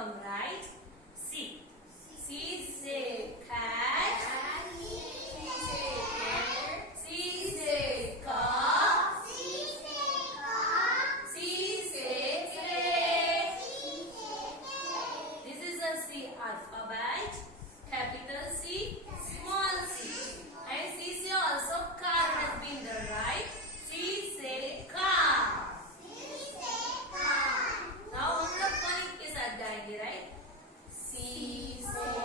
come, right? C. C say cat. C say cup. C say crate. This is a C alphabet. Capital C, small c. And C say also car has been done, right? C say car. Now हम लोग funny के साथ जाएंगे, right? C say